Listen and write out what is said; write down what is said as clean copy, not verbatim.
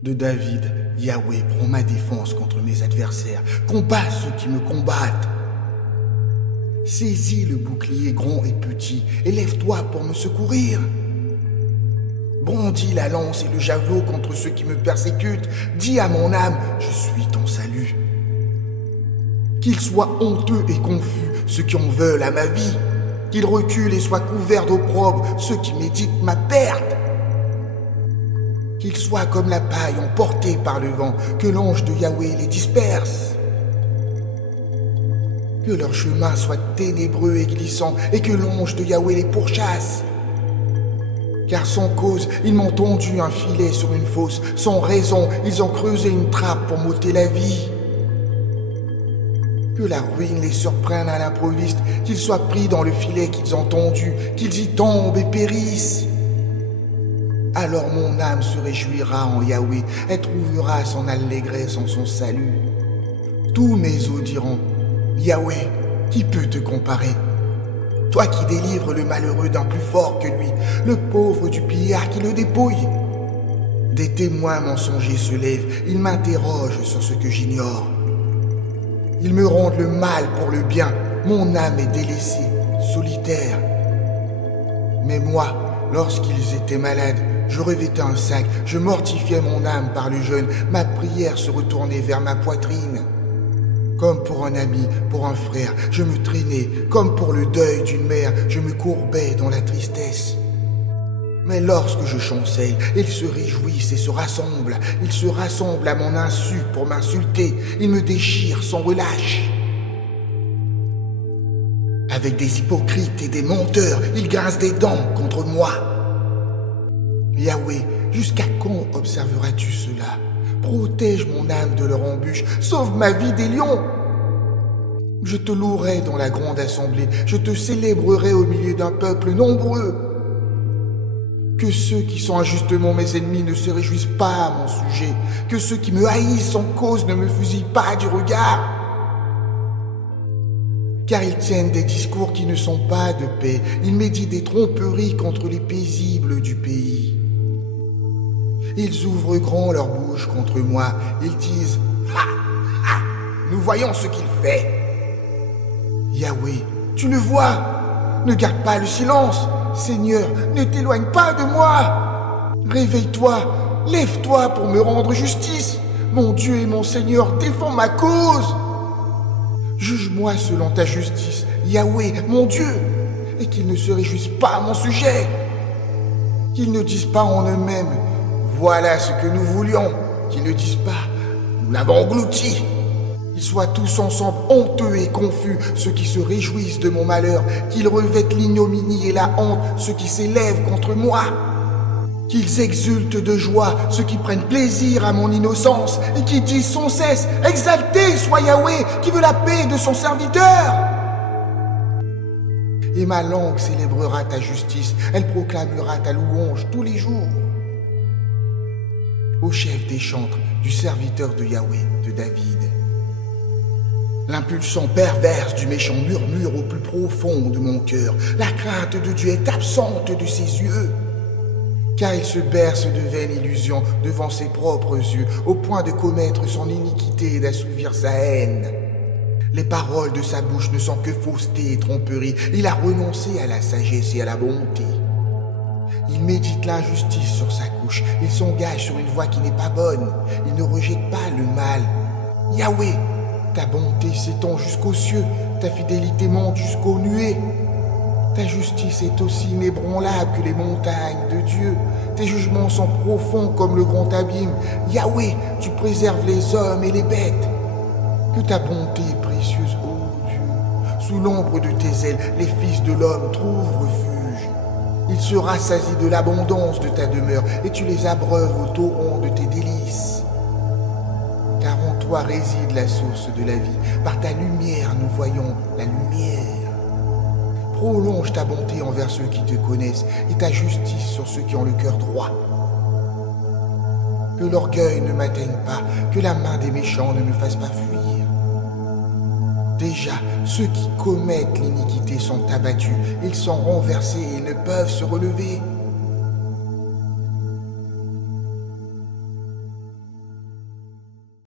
De David, Yahweh prend ma défense contre mes adversaires, combat ceux qui me combattent. Saisis le bouclier grand et petit, et lève-toi pour me secourir. Brandis la lance et le javelot contre ceux qui me persécutent. Dis à mon âme, je suis ton salut. Qu'ils soient honteux et confus, ceux qui en veulent à ma vie. Qu'ils reculent et soient couverts d'opprobre, ceux qui méditent ma perte. Qu'ils soient comme la paille emportée par le vent, que l'ange de Yahweh les disperse. Que leur chemin soit ténébreux et glissant, et que l'ange de Yahweh les pourchasse. Car sans cause, ils m'ont tendu un filet sur une fosse, sans raison, ils ont creusé une trappe pour m'ôter la vie. Que la ruine les surprenne à l'improviste, qu'ils soient pris dans le filet qu'ils ont tendu, qu'ils y tombent et périssent. Alors mon âme se réjouira en Yahweh, elle trouvera son allégresse en son salut. Tous mes os diront, Yahweh, qui peut te comparer? Toi qui délivres le malheureux d'un plus fort que lui, le pauvre du pillard qui le dépouille. Des témoins mensongers se lèvent, ils m'interrogent sur ce que j'ignore. Ils me rendent le mal pour le bien, mon âme est délaissée, solitaire. Mais moi, lorsqu'ils étaient malades, je revêtais un sac, je mortifiais mon âme par le jeûne, ma prière se retournait vers ma poitrine. Comme pour un ami, pour un frère, je me traînais, comme pour le deuil d'une mère, je me courbais dans la tristesse. Mais lorsque je chancelle, ils se réjouissent et se rassemblent. Ils se rassemblent à mon insu pour m'insulter. Ils me déchirent sans relâche. Avec des hypocrites et des menteurs, ils grincent des dents contre moi. Yahweh, jusqu'à quand observeras-tu cela? Protège mon âme de leur embûche, sauve ma vie des lions. Je te louerai dans la grande assemblée, je te célébrerai au milieu d'un peuple nombreux. Que ceux qui sont injustement mes ennemis ne se réjouissent pas à mon sujet, que ceux qui me haïssent sans cause ne me fusillent pas du regard. Car ils tiennent des discours qui ne sont pas de paix, ils méditent des tromperies contre les paisibles du pays. Ils ouvrent grand leur bouche contre moi. Ils disent « Ha, ha, nous voyons ce qu'il fait. » Yahweh, tu le vois. Ne garde pas le silence. Seigneur, ne t'éloigne pas de moi. Réveille-toi, lève-toi pour me rendre justice. Mon Dieu et mon Seigneur, défends ma cause. Juge-moi selon ta justice, Yahweh, mon Dieu, et qu'ils ne se réjouissent pas à mon sujet. Qu'ils ne disent pas en eux-mêmes « Voilà ce que nous voulions », qu'ils ne disent pas « Nous l'avons englouti ». Qu'ils soient tous ensemble honteux et confus, ceux qui se réjouissent de mon malheur, qu'ils revêtent l'ignominie et la honte, ceux qui s'élèvent contre moi. Qu'ils exultent de joie, ceux qui prennent plaisir à mon innocence, et qui disent sans cesse « Exalté soit Yahweh, qui veut la paix de son serviteur !» Et ma langue célébrera ta justice, elle proclamera ta louange tous les jours. Au chef des chantres, du serviteur de Yahweh, de David. L'impulsion perverse du méchant murmure au plus profond de mon cœur. La crainte de Dieu est absente de ses yeux. Car il se berce de vaines illusions devant ses propres yeux, au point de commettre son iniquité et d'assouvir sa haine. Les paroles de sa bouche ne sont que fausseté et tromperie. Il a renoncé à la sagesse et à la bonté. Il médite l'injustice sur sa couche. Il s'engage sur une voie qui n'est pas bonne. Il ne rejette pas le mal. Yahweh, ta bonté s'étend jusqu'aux cieux. Ta fidélité monte jusqu'aux nuées. Ta justice est aussi inébranlable que les montagnes de Dieu. Tes jugements sont profonds comme le grand abîme. Yahweh, tu préserves les hommes et les bêtes. Que ta bonté est précieuse, ô Dieu. Sous l'ombre de tes ailes, les fils de l'homme trouvent refuge. Ils se rassasient de l'abondance de ta demeure et tu les abreuves au torrent de tes délices. Car en toi réside la source de la vie. Par ta lumière, nous voyons la lumière. Prolonge ta bonté envers ceux qui te connaissent et ta justice sur ceux qui ont le cœur droit. Que l'orgueil ne m'atteigne pas, que la main des méchants ne me fasse pas fuir. Déjà, ceux qui commettent l'iniquité sont abattus, ils sont renversés et ne peuvent se relever.